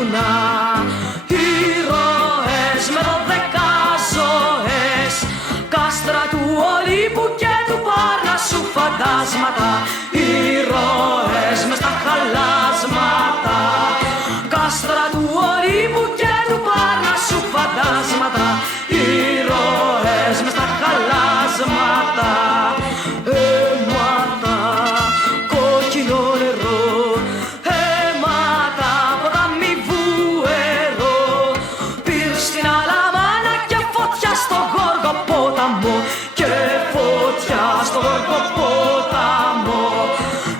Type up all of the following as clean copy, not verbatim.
βουνά. Ήρωες με 12 ζωές, κάστρα του Ολύμπου και του Παρνασσού φαντάσματα. Ήρωες μες στα χαλάσματα, κάστρα του Ολύμπου και του Παρνασσού φαντάσματα. Ήρωες μες στα χαλάσματα. Αίματα, κόκκινο νερό, αίματα, ποτάμι βουερό. Πήρ' στην Αλαμάνα και φωτιά στο Γοργοπόταμο, και φωτιά στο Γοργοπόταμο.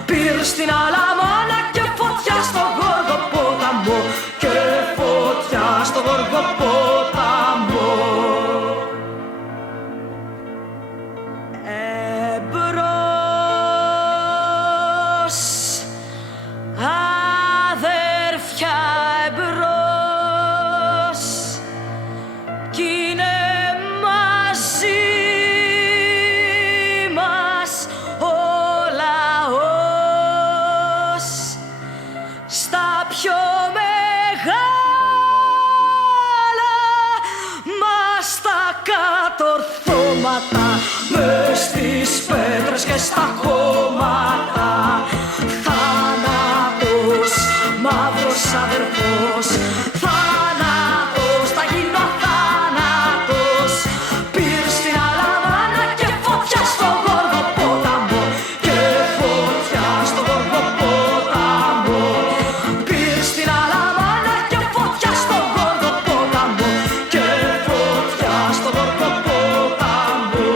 Πήρ' στην Αλαμάνα και φωτιά στο Γοργοπόταμο, και φωτιά στο Γοργοπόταμο. Εμπρός, αδέρφια, εμπρός, κι είναι μαζί μας ο λαός στα πιο μεγάλα μας τα κατορθώματα, μες στις πέτρες και στα χώματα. Θάνατος, μαύρος αδερφός, θάνατος, θα γίνω θάνατος. Πήρ' στην Αλαμάνα και φωτιά στο Γοργοπόταμο, και φωτιά στο Γοργοπόταμο. Πήρ' στην Αλαμάνα και φωτιά στο Γοργοπόταμο, και φωτιά στο Γοργοπόταμο.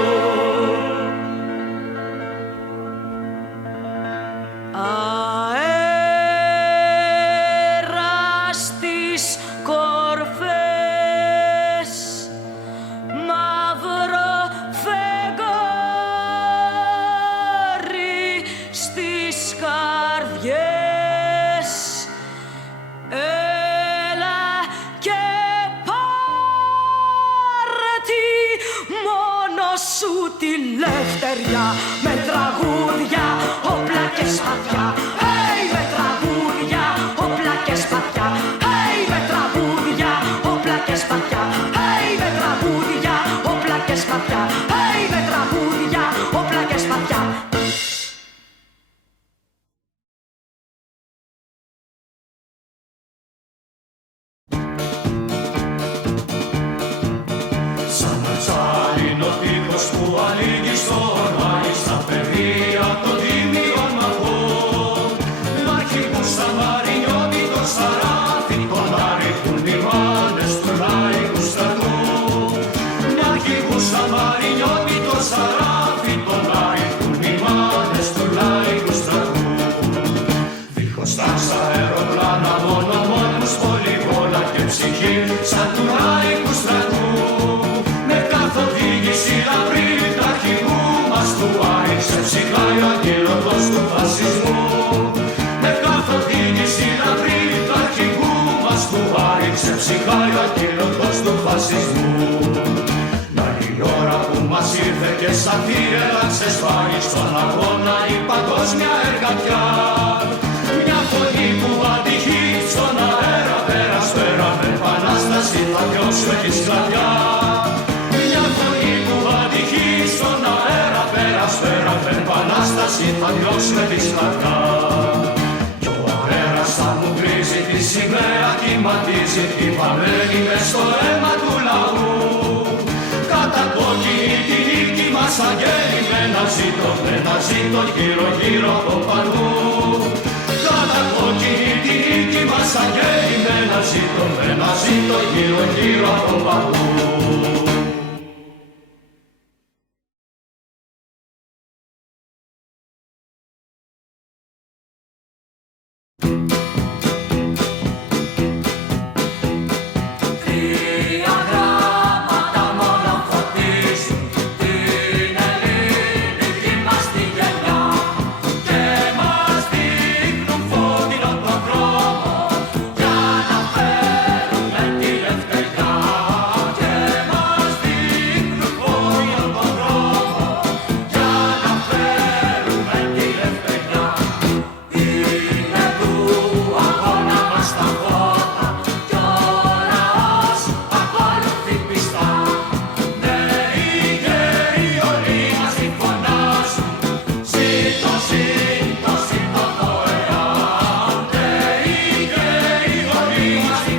Αέρας στις κορφές, μαύρο φεγγάρι στις καρδιές. Έλα και πάρε τη μόνο σου τη λευτεριά, με τραγούδια, όπλα και σπαθιά. Hey, με τραγούδια, όπλα και σπαθιά. Hey, με τραγούδια, όπλα και σπαθιά. Hey, με τραγούδια, όπλα και σπαθιά. Hey, με τραγούδια, όπλα και σπαθιά. Σαν να τσάλινο τείχος που ανοίγει στον Άρη, στα πεδία των τίμιων μαχών. Μ' αρχηγούς Σαμαρινιώτη το Σαράφι, τον αριθούν οι μάνες του λαϊκού στρατού. Μ' αρχηγούς Σαμαρινιώτη το Σαράφι, τον αριθούν οι μάνες του λαϊκού στρατού. Δίχως τάξη αεροπλάνα, μόνο μόνους πολυβόλα και ψυχή, σαν του λαϊκού στρατού. Με καθοδήγηση λαμπρή τ' αρχηγού μας του Άρη, ξεψυχάει ο αγγέλωτος του φασισμού. Με καθοδήγηση λαμπρή τ' αρχηγού μας του Άρη, ξεψυχάει ο αγγέλωτος του φασισμού. Να η ώρα που μας ήρθε και σαν θύελα ξεσπάει στον αγώνα η παγκόσμια εργατιά. Μια φωνή που αντυχεί στον αέρα, πέρας πέρα με επανάσταση θα διώσουμε τη σκλαβιά. Μια φωνή που αντυχεί στον αέρα, πέρας πέρα με επανάσταση θα διώσουμε τη σκλαβιά. Κι ο αέρας θα μου γκρίζει, τη σημαία κυματίζει, τη βαμμένη μες στο αίμα του λαού. Κατά κόκκινη τη νίκη μας αγγέλει, με ένα ζήτο γύρω γύρω από παντού. Κατά κόκκινη τη νίκη μας αγγέλει, με ένα ζήτο γύρω γύρω από παντού. Και Μαρινιώτη,